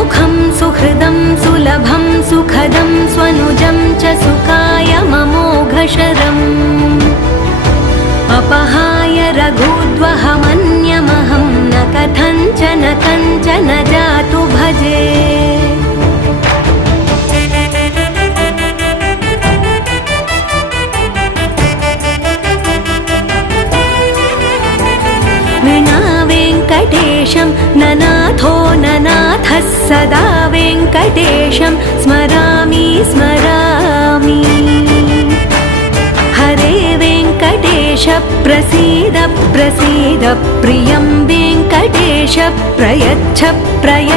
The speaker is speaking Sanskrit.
सुमुखं सुहृदं सुलभं सुखदं स्वनुजं च सुखाय ममोघशरम् अपहाय रघुद्वहमन्यमहं न कथञ्चन कञ्चन जातु भजे। विना वेङ्कटेशं ननाथो ननाथः सदा वेङ्कटेशं स्मरामि स्मरामि। हरे वेङ्कटेश प्रसीद प्रसीद प्रियं वेङ्कटेश प्रयच्छ प्रयच्छ।